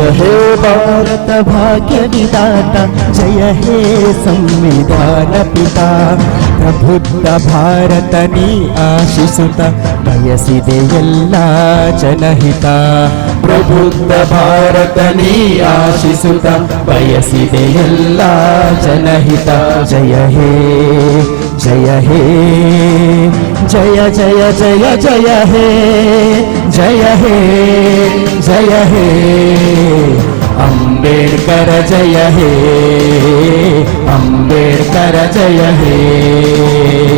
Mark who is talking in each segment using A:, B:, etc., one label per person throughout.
A: భారత భాగ్య విధాత జయ హే సంవిధాన పిత ಪ್ರಬುದ್ಧ ಭಾರತ ನೀ ಆಶಿಸುತ್ತ ಬಯಸಿದೆ ಎಲ್ಲ ಜನಹಿತ ಪ್ರಬುದ್ಧ ಭಾರತ ನೀ ಆಶಿಸುತ್ತ ಬಯಸಿದೆ ಎಲ್ಲ ಜನಹಿತ ಜಯ ಹೇ जय हे, जय जय जय जय हे जय हे जय हे। अंबेडकर जय हे, अंबेडकर जय हे।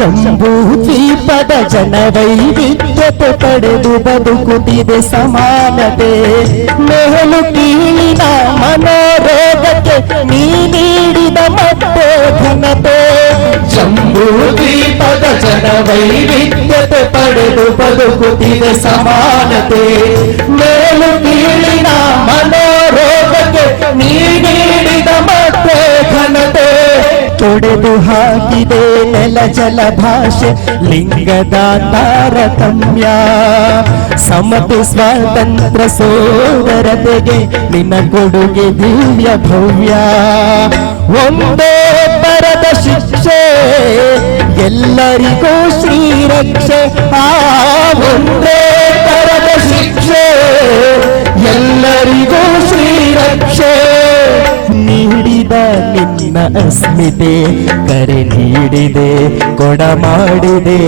A: ದ್ವೀಪದ ಜನ ವೈವಿಧ್ಯತೆ ಪಡೆದು ಬದುಕುತ್ತಿದೆ ಸಮಾನತೆ. ಮೇಲು ಕೀಳಿನ ಮನೋರೋಗಕ್ಕೆ ನೀ ನೀಡಿದ ಮತ್ತೆ ಘನತೆ. ದ್ವೀಪದ ಜನ ವೈವಿಧ್ಯತೆ ಪಡೆದು ಬದುಕುತ್ತಿದೆ ಸಮಾನತೆ. ಮೇಲು ಕೀಳಿನ ಮನೋರೋಗಕ್ಕೆ ನೀ ನೀಡಿದ ಮತ್ತೆ ಘನತೆ. ತೊಡೆದು ಹಾಕಿದೆ ಜಲ ಭಾಷೆ ಲಿಂಗದ ತಾರತಮ್ಯ ಸಮತೆ ಸ್ವಾತಂತ್ರ ಸೋದರತೆಗೆ ನಿನ್ನ ಕೊಡುಗೆ ದಿವ್ಯ ಭವ್ಯ. ಒಂದೇ ಪರದ ಶಿಕ್ಷೆ, ಎಲ್ಲರಿಗೂ ಶ್ರೀರಕ್ಷೆ. ಆ ಒಂದೇ ಪರದ ಶಿಕ್ಷೆ. ಅಸ್ಮಿತೆ ಕರೆ ನೀಡಿದೆ ಕೊಡ ಮಾಡಿದೆ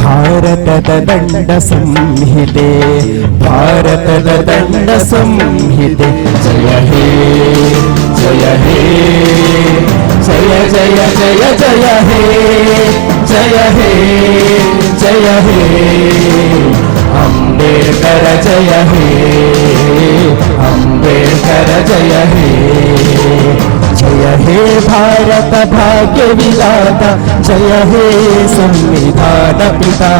A: ಭಾರತದ ದಂಡ ಸಂಹಿತೆ ಭಾರತದ ದಂಡ ಸಂಹಿತೆ ಜಯ ಹೇ ಜಯ ಹೇ ಜಯ ಜಯ ಜಯ ಜಯ ಹೇ ಜಯ ಹೇ ಜಯ ಹೇ ಅಂಬೇಡ್ಕರ ಜಯ ಹೇ ಅಂಬೇಡ್ಕರ ಜಯ ಹೇ हे भारत भाग्य विलाता जय हे संविधान पिता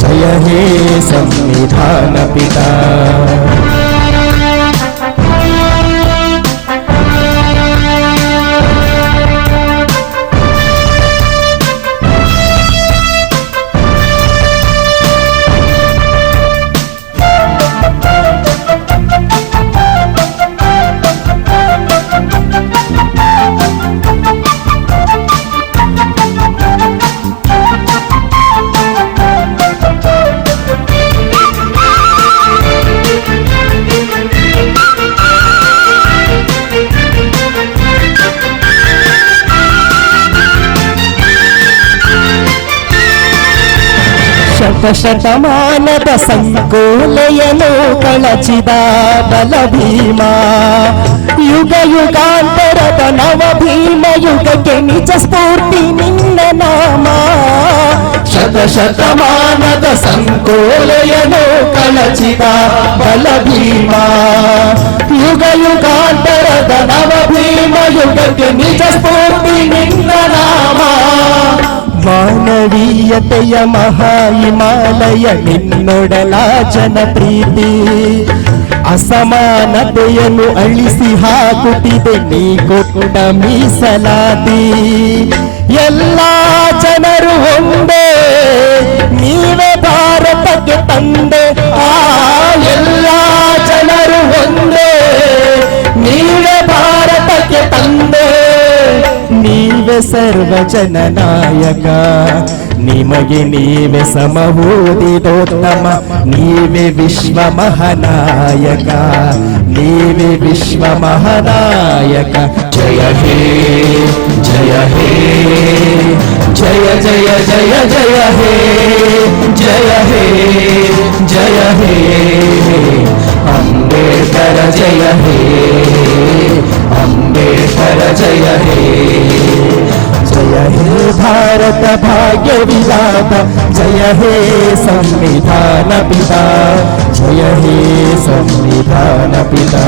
A: जय हे संविधान पिता। ಶತ ಶತಮಾನದ ಸಂಕೋಲೆಯನು ಕಳಚಿದ ಬಲ ಭೀಮ ಯುಗ ಯುಗಾಂತರದ ನವ ಭೀಮ ಯುಗಕ್ಕೆ ನಿಜ ಸ್ಫೂರ್ತಿ ನಿನ್ನ ನಾಮ ಶತ ಶತಮಾನದ ಸಂಕೋಲೆಯನು ಕಳಚಿದ ಬಲ ಭೀಮ ಯುಗ ಯುಗಾಂತರದ ನವ ಭೀಮ ಯುಗಕ್ಕೆ ನಿಜ ಸ್ಫೂರ್ತಿ ನಿನ್ನ ನಾಮ ಮಾನವೀಯತೆಯ ಮಹಾ ಹಿಮಾಲಯ ನಿನ್ನೊಡಲ ಜನ ಪ್ರೀತಿ ಅಸಮಾನತೆಯನ್ನು ಅಳಿಸಿ ಹಾಕುತ್ತಿದೆ ನೀ ಕೊಟ್ಟ ಮೀಸಲಾತಿ. ಎಲ್ಲ ಜನರು ಒಂದೇ, ನೀವೇ ಭಾರತಕ್ಕೆ ತಂದೆ. ಆ ಎಲ್ಲ ನೀವೇ ಸರ್ವ ಜನನಾಯಕ ನಿಮಗೆ ನೀವೇ ಸಮಭೂತಿದೋತ್ತಮ ನೀವೇ ವಿಶ್ವ ಮಹಾನಾಯಕ ನೀವೇ ವಿಶ್ವ ಮಹಾನಾಯಕ ಜಯ ಹೇ ಜಯ ಹೇ ಜಯ ಜಯ ಜಯ ಜಯ ಹೇ ಜಯ ಹೇ ಜಯ ಹೇ ಅಂಬೇಡ್ಕರ ಜಯ ಹೇ ಅಂಬೇಡ್ಕರ ಜಯ ಹೇ जय हे भारत भाग्य विधाता जय हे संविधान पिता, जय हे संविधान पिता,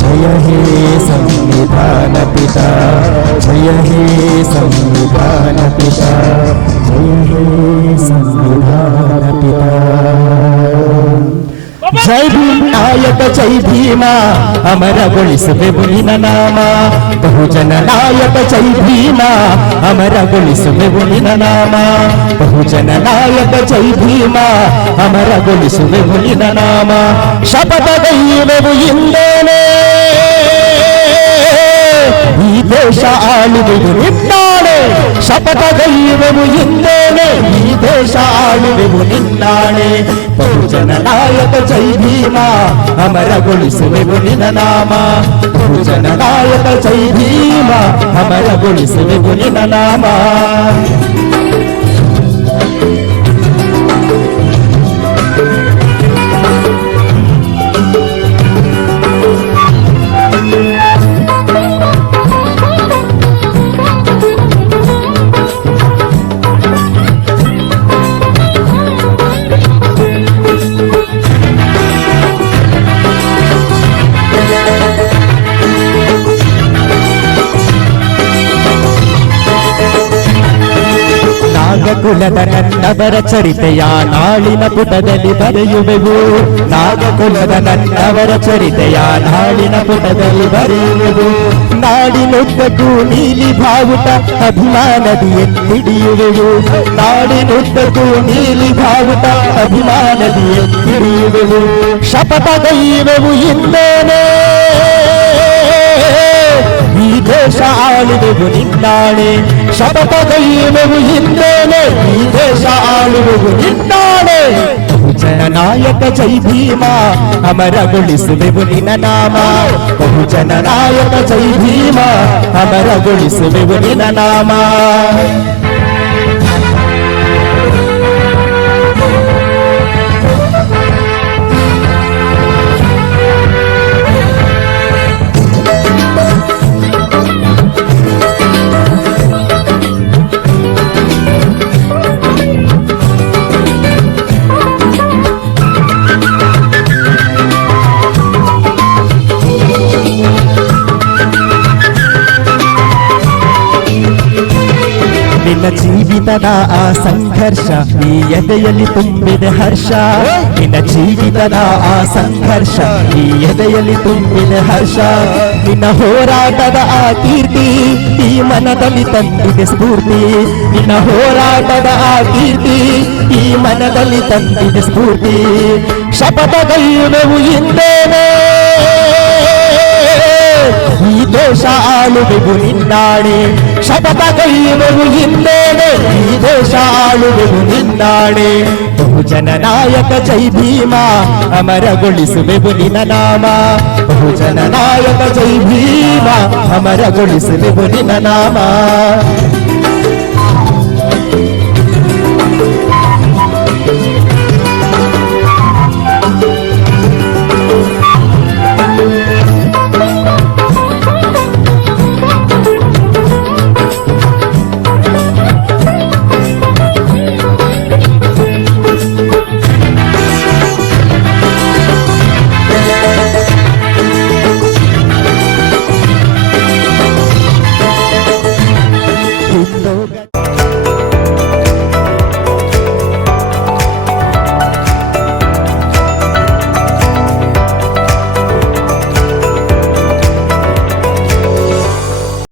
A: जय हे संविधान पिता, जय हे संविधान पिता, जय हे संविधान पिता। जय నాయక జై భీమా అమరగొలిసువెవునిన నామ బహుజన నాయక జై భీమా అమరగొలిసువెవునిన నామ బహుజన నాయక జై భీమా అమరగొలిసువెవునిన నామ శపథ దైవవు ఇందేనే ఈ దేశ ఆలుగు నిండా శపథ దైవము ఇందేనే ఈ దేశాలు దేశాడివు నిన్నానే. బహుజన నాయక జై భీమా అమర గొలుసు గొలుసువెవు నిననామా. బహుజన నాయక జై భీమా అమర గొలుసు గొలుసువెవు నిననామా. ನಾಗಕುಲದ ನನ್ನವರ ಚರಿತೆಯ ನಾಳಿನ ಪುಟದಲ್ಲಿ ಬರೆಯುವೆವು. ನಾಗಕುಲದ ನನ್ನವರ ಚರಿತೆಯ ನಾಳಿನ ಪುಟದಲ್ಲಿ ಬರೆಯುವೆವು. ನಾಡಿನುದ್ದಕ್ಕೂ ನೀಲಿ ಭಾವುಟ ಅಭಿಮಾನದಿ ಎತ್ತಿಡಿಯುವೆವು. ನಾಡಿನುದ್ದಕ್ಕೂ ನೀಲಿ ಭಾವುಟ ಅಭಿಮಾನದಿ ಎತ್ತಿಡಿಯುವೆವು. ಶಪಥಗೈಯುವೆವು ಇನ್ನೇನೇ ಈ ದೇಶ ಆಳುವೆವು ನಿನ್ನಾಳೆ ಶಪಥಗೈಯುವೆವು ಹಿಂದೇನೆ ಈ ದೇಶ ಆಳುವೆವು ನಿನ್ನಾಳೆ ಬಹುಜನ ನಾಯಕ ಜೈ ಭೀಮ ಅಮರಗೊಳಿಸುವೆವು ನಿನ್ನ ನಾಮ ಬಹುಜನ ನಾಯಕ ಜೈ ಭೀಮ ಅಮರಗೊಳಿಸುವೆವು ನಿನ್ನ ನಾಮ ಜೀವಿತದ ಆ ಸಂಘರ್ಷ, ಈ ಎದೆಯಲ್ಲಿ ತುಂಬಿದೆ ಹರ್ಷ. ನಿನ್ನ ಜೀವಿತದ ಆ ಸಂಘರ್ಷ, ಈ ಎದೆಯಲ್ಲಿ ತುಂಬಿದೆ ಹರ್ಷ. ನಿನ್ನ ಹೋರಾಟದ ಆ ಕೀರ್ತಿ, ಈ ಮನದಲ್ಲಿ ತಂದಿದೆ ಸ್ಫೂರ್ತಿ. ನಿನ್ನ ಹೋರಾಟದ ಆ ಕೀರ್ತಿ, ಈ ಮನದಲ್ಲಿ ತಂದಿದೆ ಸ್ಫೂರ್ತಿ. ಶಪಥಗೈಯುವೆವು ಹಿಂದೇನೆ ಈ ದೇಶ ಆಳುವೆವು ನಿನ್ನಾಡೆ ಶಪಥಗೈಯುವೆವು ಹಿಂದೇನೆ ಈ ದೇಶ ಆಳುವೆವು ನಿನ್ನಾಡೆ ಬಹುಜನ ನಾಯಕ ಜೈ ಭೀಮ ಅಮರಗೊಳಿಸುವೆವು ನಿನ್ನ ನಾಮ ಬಹುಜನ ನಾಯಕ ಜೈ ಭೀಮ ಅಮರಗೊಳಿಸುವೆವು ನಿನ್ನ ನಾಮ